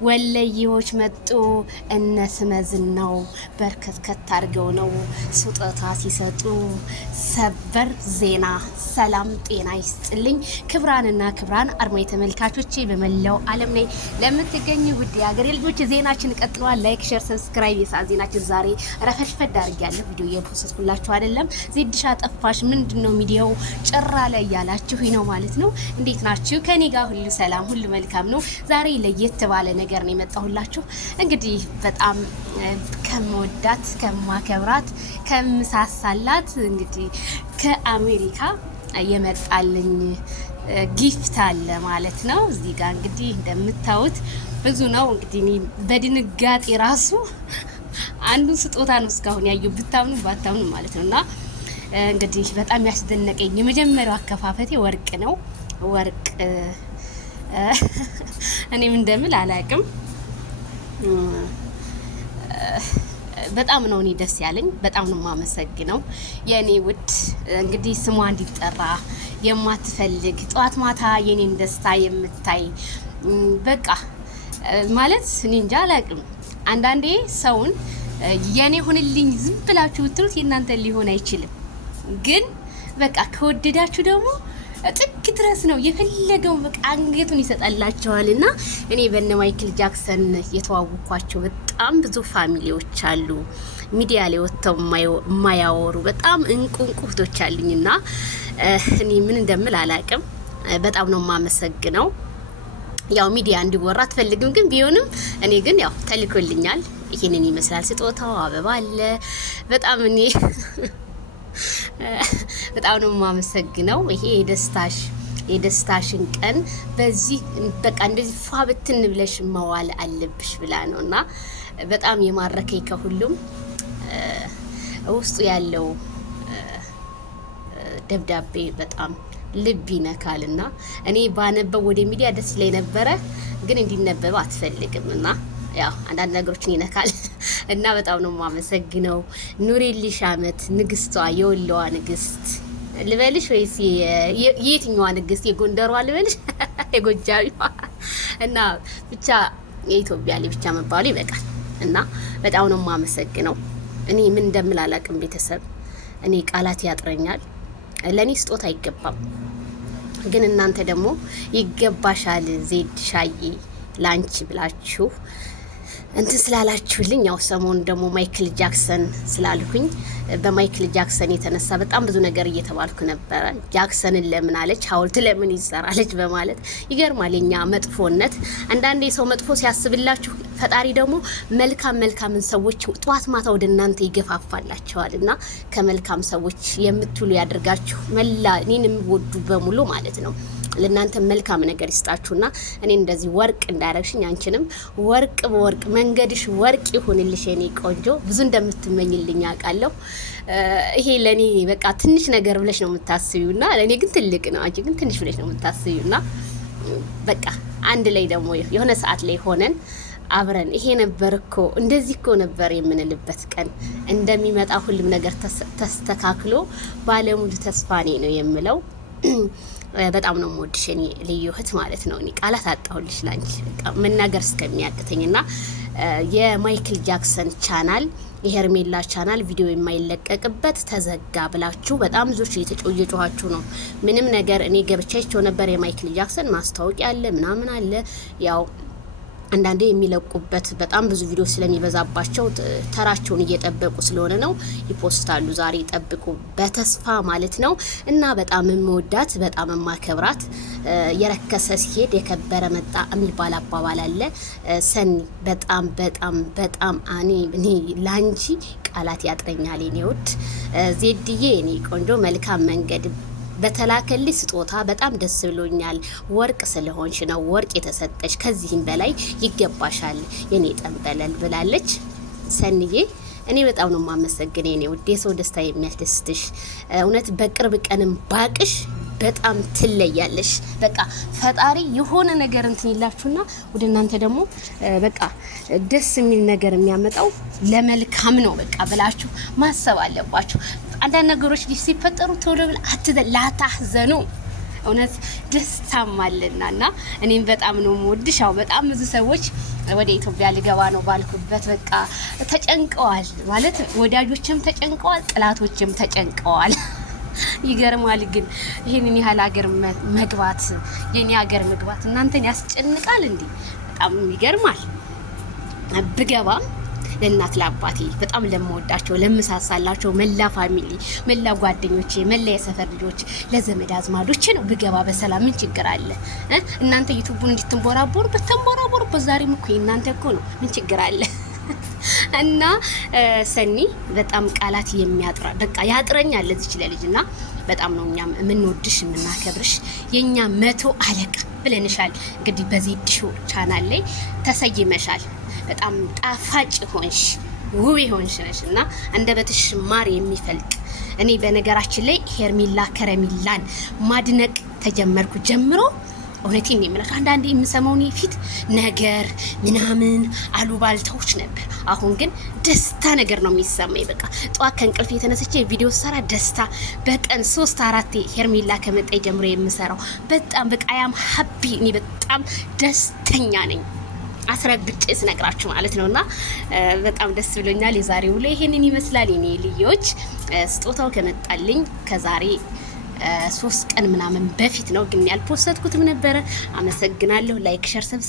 ወለየዎች መጡ እነ ስመዝናው በርከት አድርገው ነው ስጦታ ሲሰጡ። ሰበር ዜና። ሰላም ጤና ይስጥልኝ ክብራንና ክብራን አድማጭ ተመልካቾቼ በመላው ዓለም ላይ ለምትገኙ ውድ የሀገሬ ልጆች ዜናችን ቀጥሏል። ላይክ ሼር ሰብስክራይብ። የሰዓት ዜናችን ዛሬ ረፈሽፈድ አድርጌያለሁ። ቪዲዮ እየፖስትኩላችሁ አይደለም። ዜድሻ ጠፋሽ ምንድነው ሚዲያው ጭራ ላይ ያላችሁ ነው ማለት ነው። እንዴት ናችሁ? ከኔ ጋር ሁሉ ሰላም ሁሉ መልካም ነው። ዛሬ ለየት ባለ ነገር ነው የመጣሁላችሁ። እንግዲህ በጣም ከመወዳት ከማከብራት ከምሳሳላት እንግዲህ ከአሜሪካ የመጣልኝ ጊፍት አለ ማለት ነው። እዚህ ጋር እንግዲህ እንደምታዩት ብዙ ነው። እንግዲህ እኔ በድንጋጤ ራሱ አንዱ ስጦታ ነው እስካሁን ያየው ብታምኑ ባታምኑ ማለት ነውና እንግዲህ በጣም ያስደነቀኝ የመጀመሪያው አከፋፈቴ ወርቅ ነው። ወርቅ እኔም እንደምል አላቅም። በጣም ነው እኔ ደስ ያለኝ። በጣም ነው የማመሰግነው የኔ ውድ። እንግዲህ ስሟ እንዲጠራ የማትፈልግ ጧት ማታ የኔን ደስታ የምታይ በቃ ማለት እኔ እንጃ አላቅም። አንዳንዴ ሰውን የኔ ሆንልኝ ዝም ብላችሁ ብትሉት የእናንተ ሊሆን አይችልም። ግን በቃ ከወደዳችሁ ደግሞ ጥግ ድረስ ነው የፈለገው በቃ አንገቱን ይሰጣላችኋልና እኔ በነ ማይክል ጃክሰን የተዋወቅኳቸው በጣም ብዙ ፋሚሊዎች አሉ ሚዲያ ላይ ወጥተው የማያወሩ በጣም እንቁ እህቶች አሉኝና እኔ ምን እንደምል አላቅም። በጣም ነው የማመሰግነው። ያው ሚዲያ እንዲወራ አትፈልግም፣ ግን ቢሆንም እኔ ግን ያው ተልኮልኛል። ይሄንን ይመስላል ስጦታው። አበባ አለ። በጣም እኔ በጣም ነው የማመሰግነው። ይሄ የደስታሽን ቀን በዚህ በቃ እንደዚህ ፏ ብትን ብለሽ መዋል አለብሽ ብላ ነውና በጣም የማረከኝ ከሁሉም ውስጡ ያለው ደብዳቤ በጣም ልብ ይነካልና እኔ ባነበው ወደ ሚዲያ ደስ ላይ ነበረ፣ ግን እንዲነበብ አትፈልግምና ያው አንዳንድ ነገሮችን ይነካል እና በጣም ነው የማመሰግነው። ኑሪልሽ አመት ንግስቷ፣ የወሎዋ ንግስት ልበልሽ ወይስ የየትኛዋ ንግስት? የጎንደሯ ልበልሽ የጎጃሚዋ? እና ብቻ የኢትዮጵያ ላይ ብቻ መባሉ ይበቃል። እና በጣም ነው የማመሰግነው። እኔ ምን እንደምል አላቅም። ቤተሰብ እኔ ቃላት ያጥረኛል። ለኔ ስጦታ አይገባም፣ ግን እናንተ ደግሞ ይገባሻል ዜድ ሻዬ ላንቺ ብላችሁ እንትን ስላላችሁልኝ ያው ሰሞን ደግሞ ማይክል ጃክሰን ስላልኩኝ በማይክል ጃክሰን የተነሳ በጣም ብዙ ነገር እየተባልኩ ነበረ። ጃክሰንን ለምን አለች ሐውልት ለምን ይሰራለች በማለት ይገርማል። የኛ መጥፎነት አንዳንዴ ሰው መጥፎ ሲያስብላችሁ ፈጣሪ ደግሞ መልካምን ሰዎች ጧት ማታ ወደ እናንተ ይገፋፋላችኋልና ከመልካም ሰዎች የምትሉ ያደርጋችሁ። መላ እኔን የሚወዱ በሙሉ ማለት ነው ለእናንተ መልካም ነገር ይስጣችሁና እኔ እንደዚህ ወርቅ እንዳረግሽኝ አንቺንም ወርቅ በወርቅ መንገድሽ ወርቅ ይሁንልሽ የኔ ቆንጆ። ብዙ እንደምትመኝልኝ አውቃለሁ። ይሄ ለኔ በቃ ትንሽ ነገር ብለሽ ነው የምታስቢውና ለኔ ግን ትልቅ ነው። አንቺ ግን ትንሽ ብለሽ ነው የምታስቢውና በቃ አንድ ላይ ደግሞ የሆነ ሰዓት ላይ ሆነን አብረን ይሄ ነበር እኮ እንደዚህ እኮ ነበር የምንልበት ቀን እንደሚመጣ ሁሉም ነገር ተስተካክሎ ባለሙሉ ተስፋ ነው የምለው። በጣም ነው የምወድሽ የኔ ልዩ እህት ማለት ነው። እኔ ቃላት አጣሁልሽ ላንቺ በቃ መናገር እስከሚያቅተኝና የማይክል ጃክሰን ቻናል የሄርሜላ ቻናል ቪዲዮ የማይለቀቅበት ተዘጋ ብላችሁ በጣም ብዙዎች እየጮኋችሁ ነው። ምንም ነገር እኔ ገብቻቸው ነበር። የማይክል ጃክሰን ማስታወቂያ አለ ምናምን አለ። ያው አንዳንዴ የሚለቁበት በጣም ብዙ ቪዲዮ ስለሚበዛባቸው ተራቸውን እየጠበቁ ስለሆነ ነው ይፖስታሉ። ዛሬ ጠብቁ በተስፋ ማለት ነው። እና በጣም የምወዳት በጣም የማከብራት የረከሰ ሲሄድ የከበረ መጣ የሚባል አባባል አለ። ሰኒ በጣም በጣም በጣም እኔ ላንቺ ቃላት ያጥረኛል የኔ ውድ ዜድዬ የኔ ቆንጆ። መልካም መንገድ በተላከልሽ ስጦታ በጣም ደስ ብሎኛል። ወርቅ ስለሆንሽ ነው ወርቅ የተሰጠሽ፣ ከዚህም በላይ ይገባሻል የኔ ጠንበለል ብላለች ሰንዬ። እኔ በጣም ነው የማመሰግነው የኔ ውድ። የሰው ደስታ የሚያስደስትሽ እውነት በቅርብ ቀንም ባቅሽ በጣም ትለያለሽ። በቃ ፈጣሪ የሆነ ነገር እንትን ይላችሁና ወደ እናንተ ደግሞ በቃ ደስ የሚል ነገር የሚያመጣው ለመልካም ነው በቃ ብላችሁ ማሰብ አለባችሁ። አንዳንድ ነገሮች ሲፈጠሩ ቶሎ ብላ ላታህዘኑ እውነት ደስታም አለናና እኔም በጣም ነው የምወድሽ። አዎ በጣም ብዙ ሰዎች ወደ ኢትዮጵያ ሊገባ ነው ባልኩበት በቃ ተጨንቀዋል ማለት ወዳጆችም ተጨንቀዋል፣ ጥላቶችም ተጨንቀዋል። ይገርማል ግን ይሄንን ያህል ሀገር መግባት የኔ ሀገር መግባት እናንተን ያስጨንቃል እንዴ? በጣም ይገርማል። ብገባም ለእናት ለአባቴ በጣም ለምወዳቸው ለምሳሳላቸው መላ ፋሚሊ፣ መላ ጓደኞቼ፣ መላ የሰፈር ልጆች፣ ለዘመድ አዝማዶቼ ነው ብገባ በሰላም ምን ችግር አለ? እናንተ ዩቲዩቡን እንድትንቦራቦሩ በተንቦራቦሩ በዛሬም እኮ እናንተ እኮ ነው ምን ችግር አለ? እና ሰኒ በጣም ቃላት የሚያጥራ በቃ ያጥረኛል ለዚች ለልጅና በጣም ነው እኛም የምንወድሽ የምናከብርሽ የኛ 100 አለቃ ብለንሻል። እንግዲህ በዜድ ሾው ቻናል ላይ ተሰይመሻል። በጣም ጣፋጭ ሆንሽ ውብ ሆንሽ ነሽ እና አንደበትሽ ማር የሚፈልቅ እኔ በነገራችን ላይ ሄርሜላ ከረሜላን ማድነቅ ተጀመርኩ ጀምሮ እውነቴን ነው የምላችሁ። አንዳንዴ የምሰማውን ፊት ነገር ምናምን አሉባልታዎች ነበር። አሁን ግን ደስታ ነገር ነው የሚሰማኝ። በቃ ጧት ከእንቅልፍ የተነስቼ ቪዲዮ ሰራ ደስታ በቀን 3-4 ሄርሜላ ከመጣይ ጀምሮ የምሰራው በጣም በቃ ያም ሀቢ እኔ በጣም ደስተኛ ነኝ። አስረግጬ ስነግራችሁ ማለት ነውና በጣም ደስ ብሎኛል። የዛሬው ላይ ይሄንን ይመስላል። የኔ ልጆች ስጦታው ከመጣልኝ ከዛሬ 3 ቀን ምናምን በፊት ነው፣ ግን ያልፖስተትኩትም ነበረ። አመሰግናለሁ። ላይክ ሸር ሰብስክራይብ